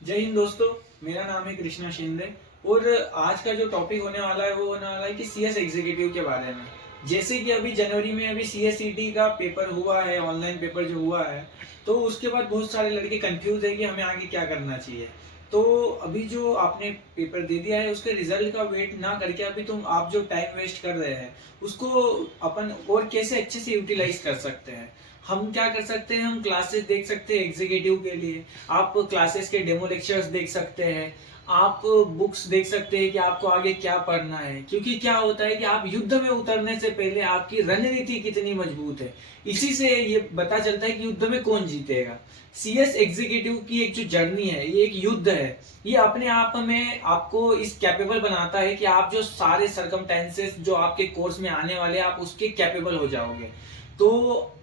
जय हिंद दोस्तों। मेरा नाम है कृष्णा शिंदे और आज का जो टॉपिक होने वाला है वो होने वाला है कि सीएस एग्जीक्यूटिव के बारे में। जैसे कि अभी जनवरी में अभी सीएसईटी का पेपर हुआ है, ऑनलाइन पेपर जो हुआ है, तो उसके बाद बहुत सारे लड़के कंफ्यूज है कि हमें आगे क्या करना चाहिए। तो अभी जो आपने पेपर दे दिया है उसके रिजल्ट का वेट ना करके अभी आप जो टाइम वेस्ट कर रहे हैं उसको अपन और कैसे अच्छे से यूटिलाइज कर सकते हैं। हम क्या कर सकते हैं, हम क्लासेस देख सकते हैं एग्जीक्यूटिव के लिए। आप क्लासेस के डेमो लेक्चर्स देख सकते हैं, आप बुक्स देख सकते हैं कि आपको आगे क्या पढ़ना है। क्योंकि क्या होता है कि आप युद्ध में उतरने से पहले आपकी रणनीति कितनी मजबूत है, इसी से ये पता चलता है कि युद्ध में कौन जीतेगा। सीएस एग्जीक्यूटिव की एक जो जर्नी है, ये एक युद्ध है। ये अपने आप में आपको इस कैपेबल बनाता है कि आप जो सारे सरकमटेंसेस जो आपके कोर्स में आने वाले हैं, आप उसके कैपेबल हो जाओगे। तो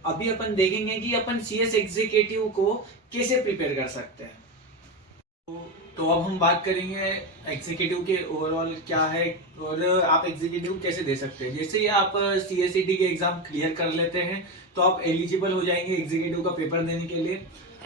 अभी अपन देखेंगे कि अपन सीएस एग्जीक्यूटिव को कैसे प्रिपेयर कर सकते हैं। तो अब हम बात करेंगे एग्जीक्यूटिव के ओवरऑल क्या है और आप एग्जीक्यूटिव कैसे दे सकते हैं। जैसे ही आप सीएसईटी के एग्जाम क्लियर कर लेते हैं तो आप एलिजिबल हो जाएंगे एग्जीक्यूटिव का पेपर देने के लिए।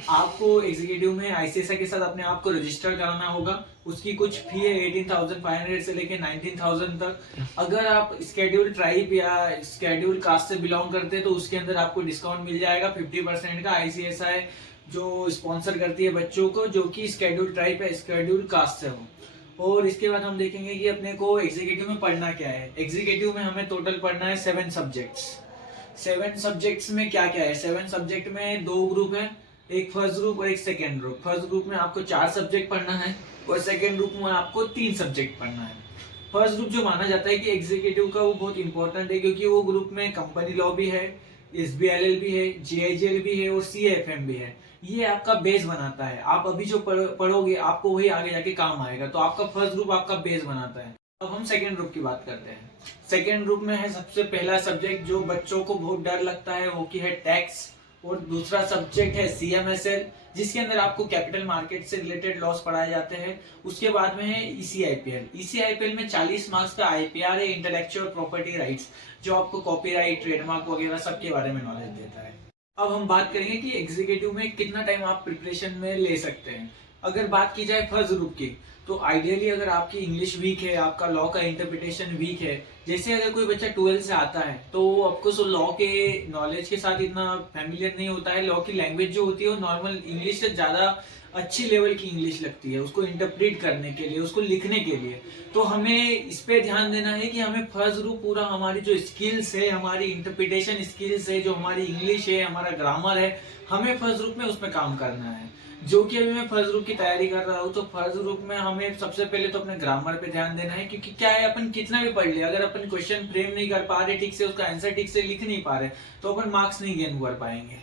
आपको एग्जीक्यूटिव में आईसीएसआई के साथ अपने आप को रजिस्टर कराना होगा। उसकी कुछ फी है 18,500 से लेके 19,000 तक। अगर आप स्केड्यूल ट्राइब या स्केड्यूल कास्ट से बिलोंग करते हैं तो उसके अंदर आपको डिस्काउंट मिल जाएगा 50% का। आईसीएसआई जो स्पॉन्सर करती है बच्चों को जो कि स्केड्यूल ट्राइब या स्केड्यूल कास्ट से हो। और इसके बाद हम देखेंगे कि अपने को एग्जीक्यूटिव में पढ़ना क्या है। एग्जीक्यूटिव में हमें टोटल पढ़ना है 7 सब्जेक्ट्स। 7 सब्जेक्ट्स में क्या क्या है, 7 सब्जेक्ट में 2 ग्रुप है, एक फर्स्ट ग्रुप और एक सेकेंड ग्रुप। फर्स्ट ग्रुप में आपको 4 सब्जेक्ट पढ़ना है और सेकेंड ग्रुप में आपको 3 सब्जेक्ट पढ़ना है। फर्स्ट ग्रुप जो माना जाता है कि एग्जीक्यूटिव का, वो बहुत इंपॉर्टेंट है क्योंकि वो ग्रुप में कंपनी लॉ भी है, एसबीएलएल भी है, जीआईजीएल भी है और सीएफएम भी है। ये आपका बेस बनाता है। आप अभी जो पढ़ोगे आपको वही आगे जाके काम आएगा। तो आपका फर्स्ट ग्रुप आपका बेस बनाता है। अब हम सेकेंड ग्रुप की बात करते हैं। सेकेंड ग्रुप में है सबसे पहला सब्जेक्ट जो बच्चों को बहुत डर लगता है, वो की है टैक्स। और दूसरा सब्जेक्ट है सीएमएसएल, जिसके अंदर आपको कैपिटल मार्केट से रिलेटेड लॉस पढ़ाए जाते हैं। उसके बाद में है ईसीआईपीएल। ईसीआईपीएल में 40 मार्क्स का आईपीआर है, इंटेलेक्चुअल प्रॉपर्टी राइट्स, जो आपको कॉपीराइट, ट्रेडमार्क वगैरह सबके बारे में नॉलेज देता है। अब हम बात करेंगे कि एग्जीक्यूटिव में कितना टाइम आप प्रिपरेशन में ले सकते हैं। अगर बात की जाए फर्स्ट ग्रुप की, तो आइडियली अगर आपकी इंग्लिश वीक है, आपका लॉ का इंटरप्रिटेशन वीक है, जैसे अगर कोई बच्चा 12 से आता है तो आपको सो लॉ के नॉलेज के साथ इतना फैमिलियर नहीं होता है। लॉ की लैंग्वेज जो होती है वो नॉर्मल इंग्लिश से ज्यादा अच्छी लेवल की इंग्लिश लगती है उसको इंटरप्रेट करने के लिए, उसको लिखने के लिए। तो हमें इस पे ध्यान देना है कि हमें फर्स्ट ग्रुप पूरा हमारी जो स्किल्स है, हमारी इंटरप्रिटेशन स्किल्स है, जो हमारी इंग्लिश है, हमारा ग्रामर है, हमें फर्स्ट ग्रुप में उसमें काम करना है। जो कि अभी मैं फर्स्ट ग्रुप की तैयारी कर रहा हूँ, तो फर्स्ट ग्रुप में हमें सबसे पहले तो अपने ग्रामर पे ध्यान देना है। क्योंकि क्या है, अपन कितना भी पढ़ ले, अगर अपन क्वेश्चन फ्रेम नहीं कर पा रहे ठीक से, उसका आंसर ठीक से लिख नहीं पा रहे, तो अपन मार्क्स नहीं गेन कर पाएंगे।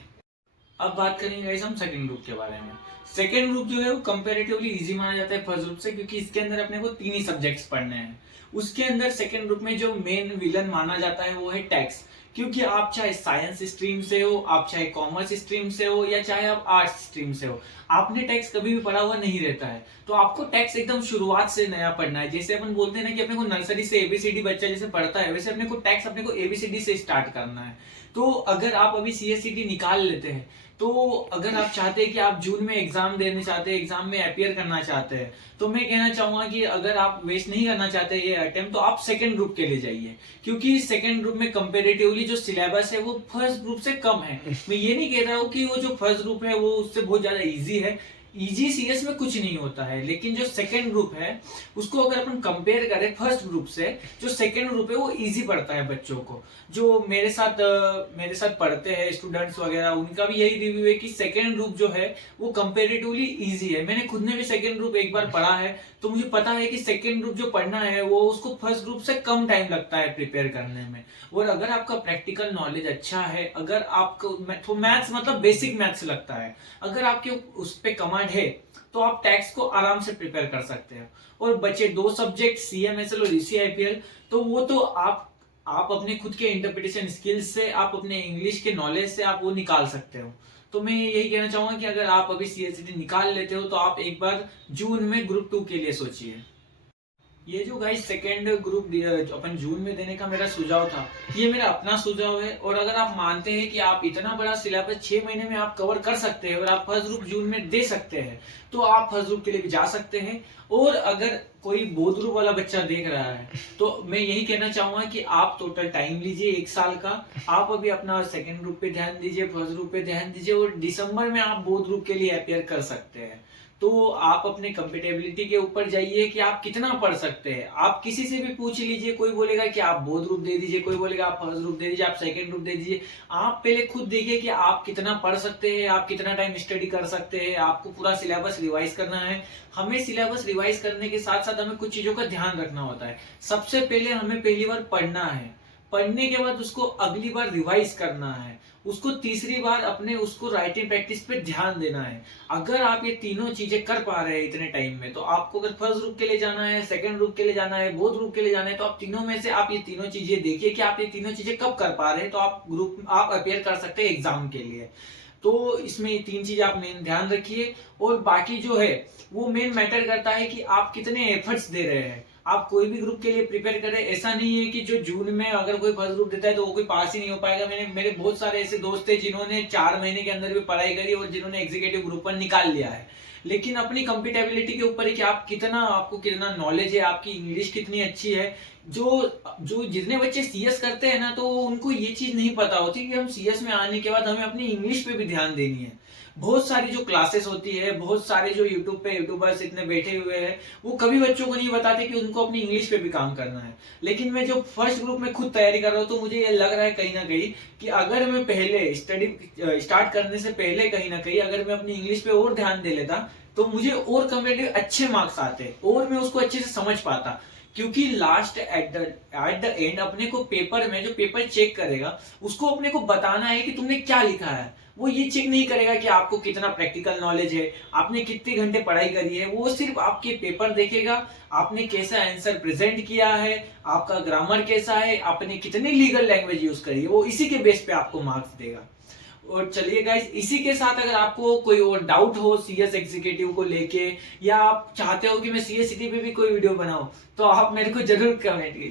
अब बात करेंगे गाइस हम सेकंड ग्रुप के बारे में। सेकंड ग्रुप जो है वो कंपैरेटिवली इजी माना जाता है फर्स्ट ग्रुप से, क्योंकि इसके अंदर अपने को 3 ही सब्जेक्ट्स पढ़ने हैं। उसके अंदर सेकंड ग्रुप में जो मेन विलन माना जाता है वो है टैक्स। क्योंकि आप चाहे साइंस स्ट्रीम से हो, आप चाहे कॉमर्स स्ट्रीम से हो, या चाहे आप आर्ट्स स्ट्रीम से हो, आपने टैक्स कभी भी पढ़ा हुआ नहीं रहता है। तो आपको टैक्स एकदम शुरुआत से नया पढ़ना है। जैसे अपन बोलते हैं ना कि अपने को नर्सरी से एबीसीडी बच्चा जैसे पढ़ता है, वैसे अपने को टैक्स अपने को एबीसीडी से स्टार्ट करना है। तो अगर आप अभी सीएससीटी निकाल लेते हैं, तो अगर आप चाहते हैं कि आप जून में एग्जाम देने चाहते हैं, एग्जाम में अपियर करना चाहते हैं, तो मैं कहना चाहूंगा कि अगर आप वेस्ट नहीं करना चाहते ये अटेम्प्ट, तो आप सेकंड ग्रुप के लिए जाइए। क्योंकि सेकंड ग्रुप में कंपेरेटिवली जो सिलेबस है वो फर्स्ट ग्रुप से कम है। मैं ये नहीं कह रहा हूँ कि वो जो फर्स्ट ग्रुप है वो उससे बहुत ज्यादा इजी है। इजी सीएस में कुछ नहीं होता है, लेकिन जो सेकंड ग्रुप है उसको अगर अपन कंपेयर करें फर्स्ट ग्रुप से, जो सेकंड ग्रुप है वो इजी पड़ता है बच्चों को। जो मेरे साथ पढ़ते हैं स्टूडेंट्स वगैरह, उनका भी यही रिव्यू है कि सेकंड ग्रुप जो है वो कंपेरेटिवली इजी है। मैंने खुद ने भी सेकंड ग्रुप एक बार पढ़ा है, तो मुझे पता है कि सेकंड ग्रुप जो पढ़ना है वो उसको फर्स्ट ग्रुप से कम टाइम लगता है प्रिपेयर करने में। और अगर आपका प्रैक्टिकल नॉलेज अच्छा है, अगर आपको तो मैथ्स मतलब बेसिक मैथ्स लगता है, अगर आपके उस पे कमांड है, तो आप टैक्स को आराम से प्रिपेयर कर सकते हैं। और बचे 2 सब्जेक्ट सीएमएसएल और ईसीआईपीएल, तो वो तो आप अपने खुद के इंटरप्रिटेशन स्किल्स से, आप अपने इंग्लिश के नॉलेज से आप वो निकाल सकते हो। तो मैं यही कहना चाहूंगा कि अगर आप अभी सीएसईटी निकाल लेते हो तो आप एक बार जून में ग्रुप 2 के लिए सोचिए। ये जो गाइस सेकेंड ग्रुप अपन जून में देने का मेरा सुझाव था, ये मेरा अपना सुझाव है। और अगर आप मानते हैं कि आप इतना बड़ा सिलेबस 6 महीने में आप कवर कर सकते हैं और आप फर्स्ट ग्रुप जून में दे सकते हैं, तो आप फर्स्ट ग्रुप के लिए भी जा सकते हैं। और अगर कोई बोध ग्रुप वाला बच्चा देख रहा है, तो मैं यही कहना चाहूंगा कि आप टोटल टाइम लीजिए 1 साल का। आप अभी अपना सेकेंड ग्रुप पे ध्यान दीजिए, फर्स्ट ग्रुप पे ध्यान दीजिए, और दिसंबर में आप बोध ग्रुप के लिए अपेयर कर सकते हैं। तो आप अपने कंपेटेबिलिटी के ऊपर जाइए कि आप कितना पढ़ सकते हैं। आप किसी से भी पूछ लीजिए, कोई बोलेगा कि आप बोध ग्रुप दे दीजिए, कोई बोलेगा आप फर्स्ट ग्रुप दे दीजिए, आप सेकंड ग्रुप दे दीजिए। आप पहले खुद देखिए कि आप कितना पढ़ सकते हैं, आप कितना टाइम स्टडी कर सकते हैं। आपको पूरा सिलेबस रिवाइज करना है। हमें सिलेबस रिवाइज करने के साथ साथ हमें कुछ चीजों का ध्यान रखना होता है। सबसे पहले हमें पहली बार पढ़ना है, पढ़ने के बाद उसको अगली बार रिवाइज करना है, उसको तीसरी बार अपने उसको राइटिंग प्रैक्टिस पे ध्यान देना है। अगर आप ये तीनों चीजें कर पा रहे हैं इतने टाइम में, तो आपको अगर फर्स्ट ग्रुप के लिए जाना है, सेकंड ग्रुप के लिए जाना है, बोथ ग्रुप के लिए जाना है, तो आप तीनों में से आप ये तीनों चीजें देखिए कि आप ये तीनों चीजें कब कर पा रहे हैं, तो आप अपेयर कर सकते हैं एग्जाम के लिए। तो इसमें ये 3 चीज आप मेन ध्यान रखिए। और बाकी जो है वो मेन मैटर करता है कि आप कितने एफर्ट्स दे रहे हैं। आप कोई भी ग्रुप के लिए प्रिपेयर करें, ऐसा नहीं है कि जो जून में अगर कोई फर्स्ट ग्रुप देता है तो वो कोई पास ही नहीं हो पाएगा। मेरे बहुत सारे ऐसे दोस्त थे जिन्होंने 4 महीने के अंदर भी पढ़ाई करी और जिन्होंने एग्जीक्यूटिव ग्रुप पर निकाल लिया है। लेकिन अपनी कंपेटेबिलिटी के ऊपर है कि आपको कितना नॉलेज है, आपकी इंग्लिश कितनी अच्छी है। जो जो जितने बच्चे सीएस करते हैं ना, तो उनको ये चीज नहीं पता होती कि हम सीएस में आने के बाद हमें अपनी इंग्लिश पे भी ध्यान देनी है। बहुत सारी जो क्लासेस होती है, बहुत सारे जो यूट्यूब पे यूट्यूबर्स इतने बैठे हुए हैं, वो कभी बच्चों को नहीं बताते कि उनको अपनी इंग्लिश पे भी काम करना है। लेकिन मैं जो फर्स्ट ग्रुप में खुद तैयारी कर रहा हूँ, तो मुझे ये लग रहा है कहीं ना कहीं कि अगर मैं पहले स्टडी स्टार्ट करने से पहले कहीं ना कहीं अगर मैं अपनी इंग्लिश पे और ध्यान दे लेता, तो मुझे और कंपेरेटिव अच्छे मार्क्स आते और मैं उसको अच्छे से समझ पाता। क्योंकि लास्ट एट द एंड अपने को पेपर में जो पेपर चेक करेगा, उसको अपने को बताना है कि तुमने क्या लिखा है। वो ये चेक नहीं करेगा कि आपको कितना प्रैक्टिकल नॉलेज है, आपने कितने घंटे पढ़ाई करी है। वो सिर्फ आपके पेपर देखेगा, आपने कैसा आंसर प्रेजेंट किया है, आपका ग्रामर कैसा है, आपने कितनी लीगल लैंग्वेज यूज करी है, वो इसी के बेस पे आपको मार्क्स देगा। और चलिए गाइस, इसी के साथ अगर आपको कोई और डाउट हो सीएस एग्जीक्यूटिव को लेके, या आप चाहते हो कि मैं सीएस सिटी पे भी कोई वीडियो बनाऊं, तो आप मेरे को जरूर कमेंट कीजिए।